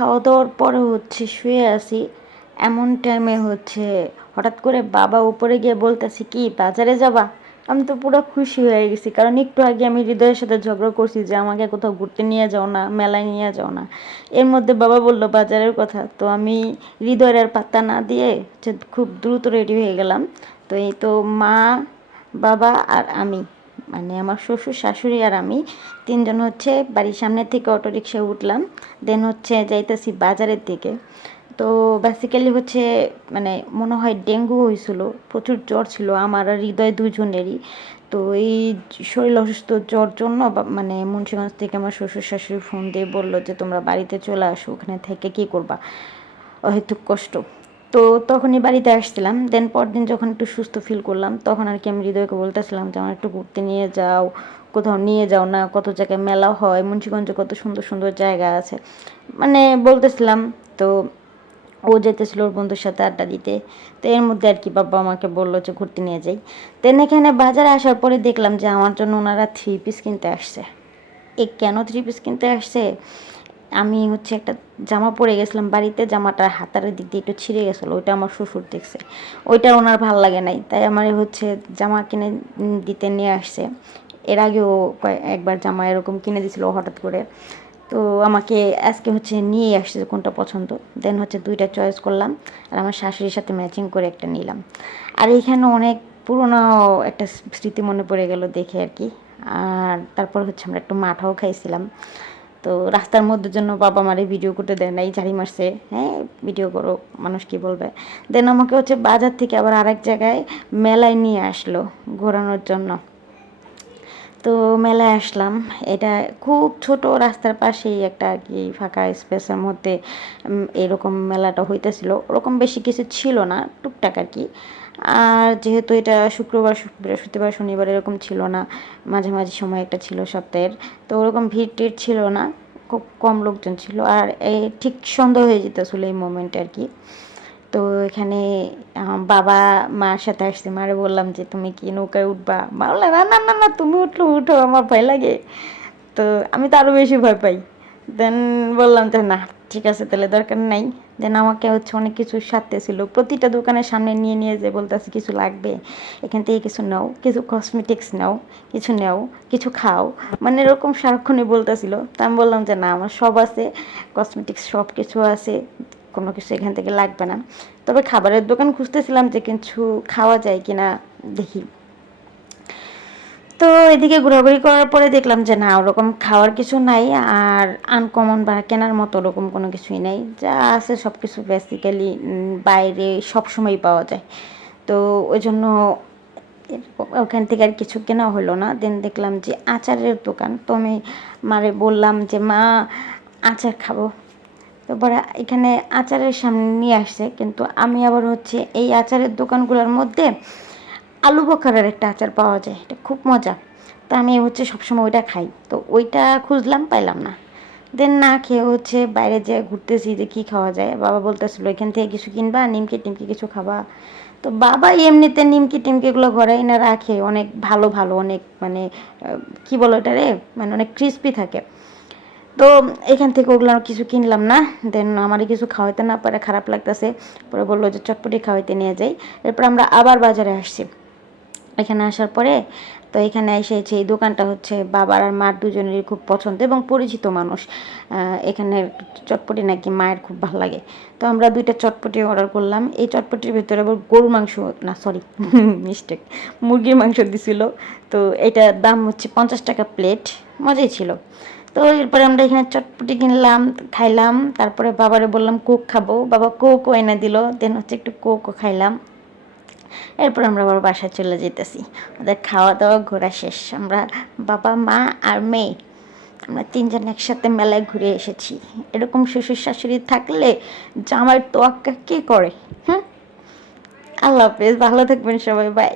খাওয়া দাওয়ার পরে হচ্ছে শুয়ে আছি। এমন টাইমে হচ্ছে হঠাৎ করে বাবা উপরে গিয়ে বলতেছি, কি, বাজারে যাবা? আমি তো পুরো খুশি হয়ে গেছি। কারণ একটু আগে আমি হৃদয়ের সাথে ঝগড়া করছি যে, আমাকে কোথাও ঘুরতে নিয়ে যাও না, মেলায় নিয়ে যাও না। এর মধ্যে বাবা বলল, বাজারের কথা। তো আমি হৃদয়ের আর পাত্তা না দিয়ে খুব দ্রুত রেডি হয়ে গেলাম। তো এই তো মা, বাবা আর আমি। মানে আমার শ্বশুর, শাশুড়ি আর আমি তিনজন হচ্ছে বাড়ির সামনে থেকে অটোরিকশায় উঠলাম। দেন হচ্ছে যাইতেছি বাজারের দিকে। তো বেসিক্যালি হচ্ছে মানে মনে হয় ডেঙ্গু হয়েছিল প্রচুর জ্বর ছিল, আমার আর হৃদয় দুজনেরই তো এই শরীর অসুস্থ জ্বর জন্য মানে মুন্সিগঞ্জ থেকে আমার শ্বশুর, শাশুড়ি ফোন দিয়ে বলল যে, তোমরা বাড়িতে চলে আসো, ওখানে থেকে কী করবা? হয়তো কষ্ট। তো তখনই বাড়িতে আসছিলাম। দেন পরদিন যখন একটু সুস্থ ফিল করলাম, তখন আর কি আমি হৃদয়কে বলতেছিলাম যে, আমার একটু ঘুরতে নিয়ে যাও, কোথাও নিয়ে যাও না, কত জায়গায় মেলা হয়, মুন্সিগঞ্জে কত সুন্দর সুন্দর জায়গা আছে। মানে বলতেছিলাম, তো ও যেতেছিল ওর বন্ধুর সাথে আড্ডা দিতে। তো এর মধ্যে আর কি বাবা আমাকে বলল যে, ঘুরতে নিয়ে যাই। দেন এখানে বাজারে আসার পরে দেখলাম যে, আমার জন্য ওনারা থ্রি পিস কিনতে আসছে। এ কেন থ্রি পিস কিনতে আসছে? আমি হচ্ছে একটা জামা পরে গেছিলাম বাড়িতে জামাটার হাতার দিক দিয়ে একটু ছিঁড়ে গেছিল, ওইটা আমার শ্বশুর দেখছে। ওইটা ওনার ভালো লাগে নাই, তাই আমার হচ্ছে জামা কিনে দিতে নিয়ে আসছে। এর আগেও একবার জামা এরকম কিনে দিছিল হঠাৎ করে। তো আমাকে আজকে হচ্ছে নিয়ে আসছে কোনটা পছন্দ। দেন হচ্ছে দুইটা চয়েস করলাম আর আমার শাশুড়ির সাথে ম্যাচিং করে একটা নিলাম। আর এইখানে অনেক পুরোনো একটা স্মৃতি মনে পড়ে গেল দেখে আর কি। আর তারপর হচ্ছে আমরা একটু মাঠাও খাইছিলাম। তো রাস্তার মধ্যে জন্য বাবা মারে ভিডিও করতে দেয় এই চারি মাসে হ্যাঁ ভিডিও করো, মানুষ কি বলবে? দেন আমাকে হচ্ছে বাজার থেকে আবার আরেক জায়গায় মেলায় নিয়ে আসলো ঘোরানোর জন্য। তো মেলায় আসলাম। এটা খুব ছোট রাস্তার পাশেই একটা আর কি ফাঁকা স্পেসের মধ্যে এরকম মেলাটা হইতেছিল। ওরকম বেশি কিছু ছিল না, টুকটাক আর কি। আর যেহেতু এটা শুক্রবার বৃহস্পতিবার, শনিবার এরকম ছিল না, মাঝামাঝি সময় একটা ছিল সপ্তাহের, তো ওরকম ভিড় টিড় ছিল না, খুব কম লোকজন ছিল। আর এই ঠিক সন্ধ্যা হয়ে যেতেছিল এই মোমেন্টে আর কি। তো এখানে বাবা মার সাথে আসছে। মারে বললাম যে, তুমি কি নৌকায় উঠবা? মা না না না না, তুমি উঠল উঠো, আমার ভয় লাগে। তো আমি তো আরও বেশি ভয় পাই। দেন বললাম যে, না, ঠিক আছে, তাহলে দরকার নাই। দেন আমাকে হচ্ছে অনেক কিছু ছিল প্রতিটা দোকানের সামনে নিয়ে নিয়ে যে বলতেছে, কিছু লাগবে, এখান থেকে কিছু নাও, কিছু কসমেটিক্স নাও, কিছু নাও, কিছু খাও। মানে এরকম সারাক্ষণই বলতেছিল। তা আমি বললাম যে, না, আমার সব আছে কসমেটিক্স সব কিছু আছে। কোনো কিছু এখান থেকে লাগবে না। তবে খাবারের দোকান খুঁজতেছিলাম যে কিছু খাওয়া যায় কিনা দেখি। তো এদিকে ঘোরাঘুরি করার পরে দেখলাম যে না, ওরকম খাওয়ার কিছু নাই আর আনকমন বা কেনার মতো ওরকম কোনো কিছুই নেই। যা আছে সব কিছু বেসিক্যালি বাইরে সবসময় পাওয়া যায়। তো ওই জন্য ওখান থেকে আর কিছু কেনা হলো না। দেন দেখলাম যে আচারের দোকান। তো আমি মারে বললাম যে, মা, আচার খাব। তারপরে এখানে আচারের সামনে নিয়ে আসছে, কিন্তু আমি আবার হচ্ছে এই আচারের দোকানগুলোর মধ্যে আলু বোখারের একটা আচার পাওয়া যায়, এটা খুব মজা। তো আমি হচ্ছে সবসময় ওইটা খাই, তো ওইটা খুঁজলাম, পাইলাম না। দেন না খেয়ে হচ্ছে বাইরে যে ঘুরতেছি যে কী খাওয়া যায়, বাবা বলতেছিল, এখান থেকে কিছু কিনবা, নিমকি টিমকি কিছু খাবা। তো বাবা এমনিতে নিমকি টিমকিগুলো ঘরে এনে রাখে, অনেক ভালো ভালো, অনেক মানে কি বলো এটা রে মানে অনেক ক্রিস্পি থাকে। তো এখান থেকে ওগুলো কিছু কিনলাম না। দেন আমারই কিছু খাওয়াইতে না পারে, খারাপ লাগতেছে। পরে বলল যে, চটপটি খাওয়াইতে নিয়ে যাই। এরপর আমরা আবার বাজারে আসছি। এখানে আসার পরে তো এখানে এসেছি এই দোকানটা হচ্ছে বাবার আর মার দুজনেরই খুব পছন্দ এবং পরিচিত মানুষ। এখানে চটপটি নাকি মায়ের খুব ভালো লাগে। তো আমরা দুইটা চটপটি অর্ডার করলাম। এই চটপটির ভিতরে আবার গরু মাংস, না সরি মিস্টেক মুরগির মাংস দিছিল। তো এটার দাম হচ্ছে পঞ্চাশ টাকা প্লেট মজাই ছিল। তো এরপরে আমরা এখানে চটপটি কিনলাম, খাইলাম। তারপরে বাবারে বললাম, কোক খাব। বাবা কোকও এনে দিল, দেন হচ্ছে একটু কোকও খাইলাম। এরপর আমরা আবার বাসায় চলে যেতেছি ওদের খাওয়া দাওয়া ঘোরা শেষ। আমরা বাবা, মা আর মেয়ে, আমরা তিনজন একসাথে মেলায় ঘুরে এসেছি। এরকম শ্বশুর শাশুড়ি থাকলে জামার তোয়াক্কা কে করে হ্যাঁ আল্লাহ হাফেজ, ভালো থাকবেন সবাই, বাই।